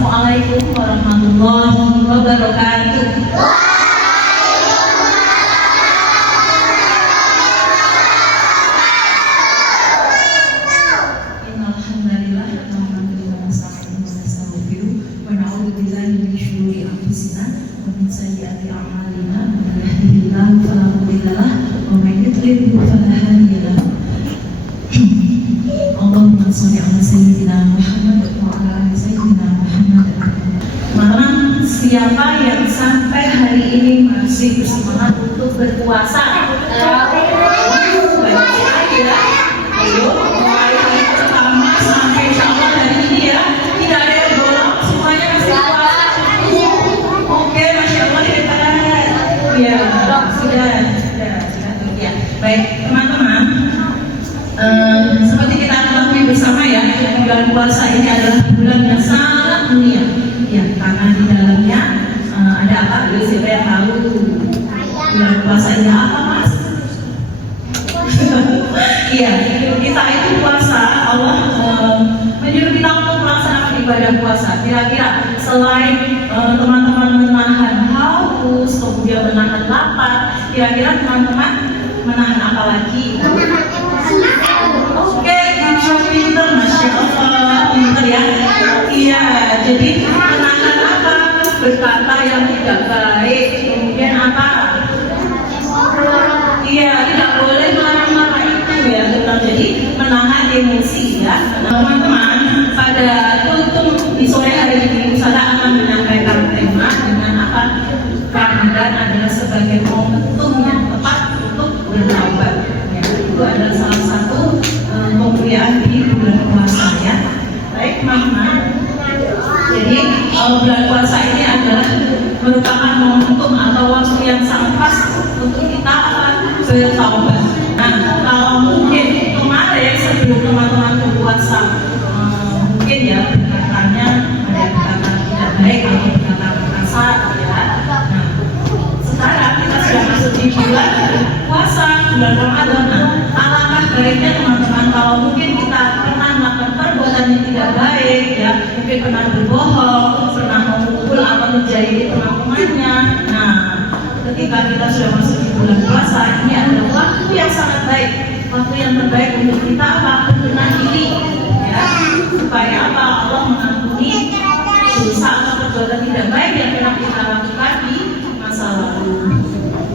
Assalamualaikum warahmatullahi wabarakatuh. Innalhamdulillah nahmaduhu wa nasta'inuhu wa nastaghfiruh wa na'udzu billahi min syururi anfusina wa min sayyiati a'malina man yahdihillahu fala mudilla lahu wa man yudlil fala hadiya lahu. Allahumma shalli ala sayyidina Muhammad wa ala ali sayyidina Muhammad. Malam, siapa yang sampai hari ini masih bersemangat untuk berpuasa? Ayo, mulai hari pertama sampai insya Allah hari ini ya, tidak ada yang bolong, semuanya masih puasa. Oke, masya Allah hebat. Ya, sudah. Ya, baik teman-teman. Seperti kita ketahui bersama ya, bulan puasa ini adalah bulan yang sangat mulia. Ya, karena di dalamnya ada apa? Siapa yang tahu? Bulan puasa ini apa, Mas? Iya, kita itu puasa, Allah menyuruh kita untuk melaksanakan ibadah puasa. Kira-kira selain teman-teman menahan haus, kemudian menahan lapar, kira-kira teman-teman menahan apa lagi? Oke, pinter, masya Allah, pinter ya. Iya, jadi menahan apa? Berkata yang tidak baik, kemudian apa? Iya, tidak boleh marah-marah itu ya, jadi menahan emosi ya. Teman-teman, pada kultum di sore hari ini saya akan menyampaikan tema dengan apa? Ramadan adalah sebagai momentum yang tepat untuk bertaubat. Ya, itu adalah salah satu kemuliaan di bulan puasa ya. Baik teman-teman, jadi bulan puasa ini adalah merupakan momentum atau waktu yang sangat pas untuk kita bertaubat. Nah, kalau mungkin kemarin sebelum teman-teman berpuasa mungkin ya berkatanya ada berkata tidak baik atau berkata kasar ya. Nah, sekarang kita sudah masuk di bulan puasa, bulan Ramadan. Nah, alangkah baiknya teman-teman kalau mungkin kita pernah melakukan perbuatan yang tidak baik ya, mungkin pernah berbohong, pernah memukul atau menjahili teman-temannya. Nah, ketika kita sudah masuk di bulan puasa, ini adalah waktu yang sangat baik, waktu yang terbaik untuk kita apa? Berbenah diri ya, supaya apa? Allah mengampuni dosa atau perbuatan tidak baik yang pernah kita lakukan di masa lalu.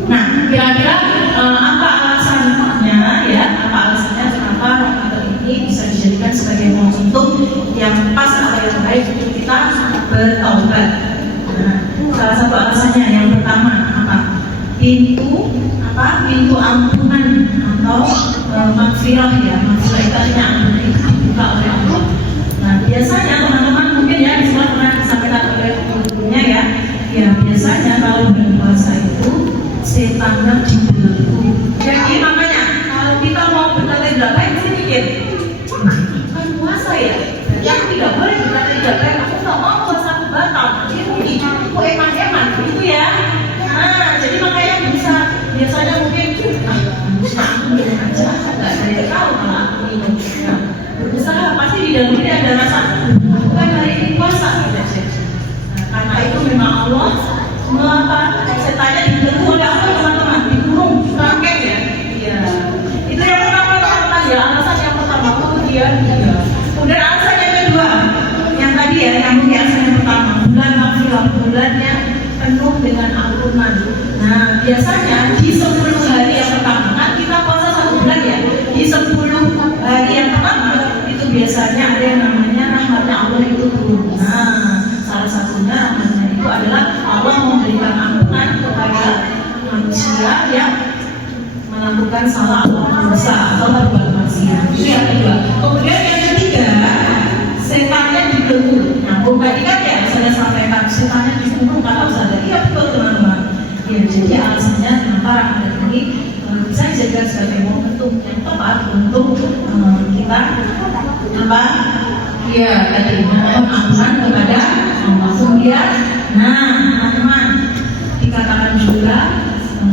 Nah, kira-kira apa alasannya ya? Apa alasannya kenapa Ramadan ini bisa dijadikan sebagai momentum yang pas atau yang baik untuk kita bertaubat? Nah, salah satu alasannya yang pertama apa? Pintu ampunan atau maghfirah ya. Maghfirah itu artinya ampunan itu dibuka oleh Allah. Nah, biasanya teman-teman mungkin ya di sekolah pernah disampaikan oleh gurunya ya. Ya, biasanya kalau bulan puasa itu setannya dibelenggu. Jadi makanya kalau kita mau berkata tidak baik sih mikir, kan puasa ya. Jadi tidak boleh berkata tidak baik. Aku nggak mau puasa aku batal. Jadi aku eman-eman gitu ya. Nah, jadi makanya biasanya mungkin aku minum aja, nggak ada yang tahu kalau aku minum. Nah, berusaha pasti di dalam diri ada rasa aku kan hari ini puasa. Nah, karena itu memang Allah mengapa setannya dibelenggu oleh Allah teman-teman, dikurung, rangkeng ya. Iya. Itu yang pertama teman-teman ya, alasan yang pertama. Kemudian alasan yang kedua, yang tadi ya, yang alasan yang pertama, bulan Maghfirah, bulannya penuh dengan ampunan. Nah, biasanya di 10 hari yang pertama, kan kita puasa 1 bulan ya. Di 10 hari yang pertama itu biasanya ada yang namanya rahmatnya Allah itu turun. Nah, salah satunya rahmatnya itu adalah Allah memberikan ampunan kepada manusia yang melakukan salah atau dosa atau berbuat maksiat. Itu yang kedua. Kemudian yang ketiga, setannya dibelenggu. Nah, tadi kan ya saya sampaikan setannya dibelenggu kata Ustaz. Iya betul teman-teman. Ya, jadi alasannya kenapa Ramadan ini bisa dijadikan sebagai momentum yang tepat untuk kita apa? Ya, tadi mohon ampunan kepada Allah. Kemudian, nah teman-teman dikatakan juga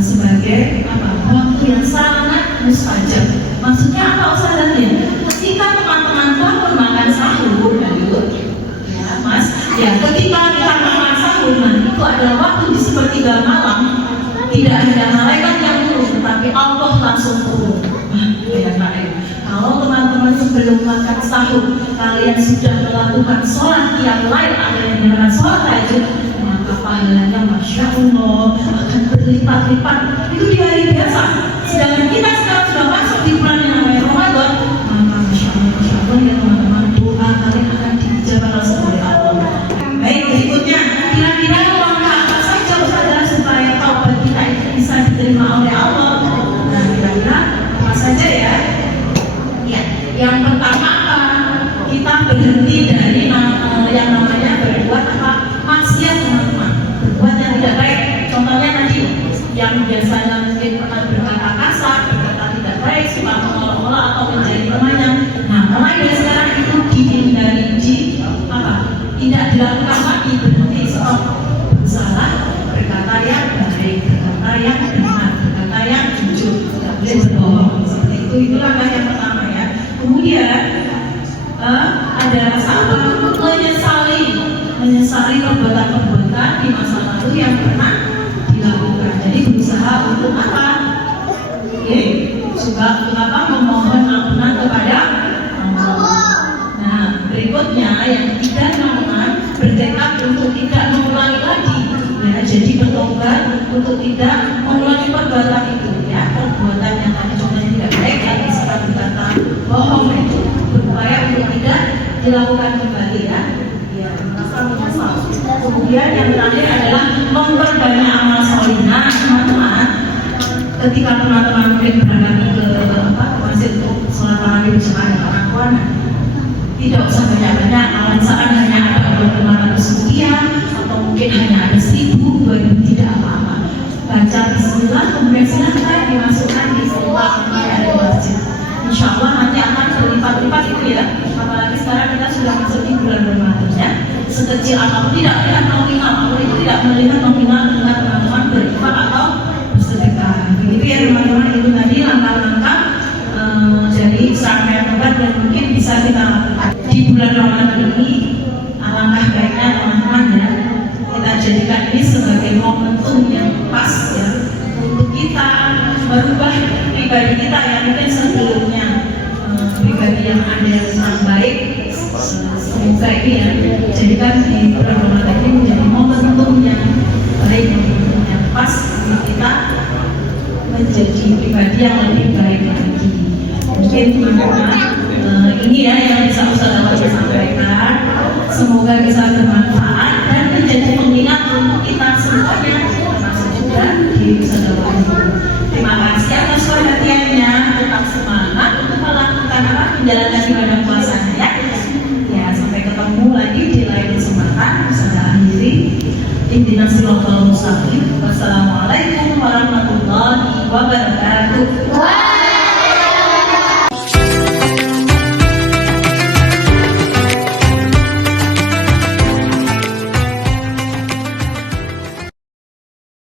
sebagai apa? Waktu yang sangat mustajab. Maksudnya apa Ustaz? Ketika teman-teman bangun makan sahur, ya Mas, Ya, ketika kita makan sahur, itu adalah waktu di sepertiga malam. Tidak ada malaikat yang turun, tetapi Allah langsung turun. Kalau teman-teman sebelum makan sahur kalian sudah melakukan sholat yang lain, ada yang dinamakan sholat tahajud, maka pahalanya masya Allah akan berlipat-lipat. Itu di hari biasa. Sedangkan kita sekarang sudah masuk di bulan yang namanya Ramadan, maka masya Allah ya teman-teman, doa kalian akan dijawab langsung oleh Allah. Baik, berikutnya kira-kira langkah apa saja saudara supaya taubat kita itu bisa diterima oleh Allah? Nah, kira-kira apa saja ya? Yang pertama apa? Kita berhenti dari yang namanya berbuat apa? Maksiat, teman-teman. Berbuat yang tidak baik. Contohnya tadi yang biasanya mungkin pernah berkata kasar, berkata tidak baik, suka mengolok-olok atau menjadi temannya. Nah, mulai dari sekarang itu dihindari, apa? Tidak dilakukan lagi, berhenti, stop, bersalah, berkata yang baik, berkata yang benar, berkata yang jujur, tidak boleh berbohong. Seperti itu langkah yang pertama ya. Kemudian ada rasa apa? Menyesali perbuatan-perbuatan di masa lalu yang pernah dilakukan. Jadi berusaha untuk apa? Juga untuk apa? Memohon ampunan kepada Allah. Nah, berikutnya yang ketiga teman-teman, bertekad untuk tidak mengulangi lagi. Ya, jadi bertobat untuk tidak mengulangi perbuatan itu. Ya, perbuatan yang tadi contohnya tidak baik, yang bisa berkata bohong itu, berupaya untuk tidak dilakukan kembali ya. Ya, merasa menyesal. Kemudian yang terakhir adalah memperbanyak amal soleh. Nah, teman-teman, ketika teman-teman mungkin berangkat ke masjid untuk sholat tarawih bersama dengan orang tua, tidak usah banyak-banyak. Kalau misalkan hanya ada 500 rupiah atau mungkin hanya ada 1.000, 2.000, tidak apa-apa. Baca bismillah, kemudian silakan dimasukkan di sebuah yang ada di masjid. Insya Allah nanti akan berlipat-lipat itu ya. Apalagi sekarang kita sudah masuk di bulan Ramadan ya. Sekecil apapun tidak melihat nominal, apapun itu tidak melihat nominal dengan teman-teman berinfak atau bersedekah. Begitu ya teman-teman, itu tadi langkah-langkah jadi serangkaian obat dan mungkin bisa kita lakukan di bulan Ramadan ini. Alangkah baiknya teman-teman ya, kita jadikan ini sebagai momentum yang pas ya untuk kita merubah pribadi kita yang mungkin sebelumnya pribadi yang ada yang kurang baik. Semoga ini ya jadikan di bulan Ramadan ini menjadi momentum yang baik, momentum yang pas untuk kita menjadi pribadi yang lebih baik lagi. Mungkin teman-teman ini ya yang bisa Ustaz dapat sampaikan. Semoga bisa bermanfaat dan menjadi pengingat untuk kita semuanya, termasuk juga di Ustaz dapat. Terima kasih atas perhatiannya. Tetap semangat untuk melakukan apa? Menjalankan ibadah puasanya ya. Ya, sampai ketemu lagi di lain kesempatan. Saya akhiri. Ihdinas siratal mustaqim. Wassalamualaikum warahmatullahi wabarakatuh.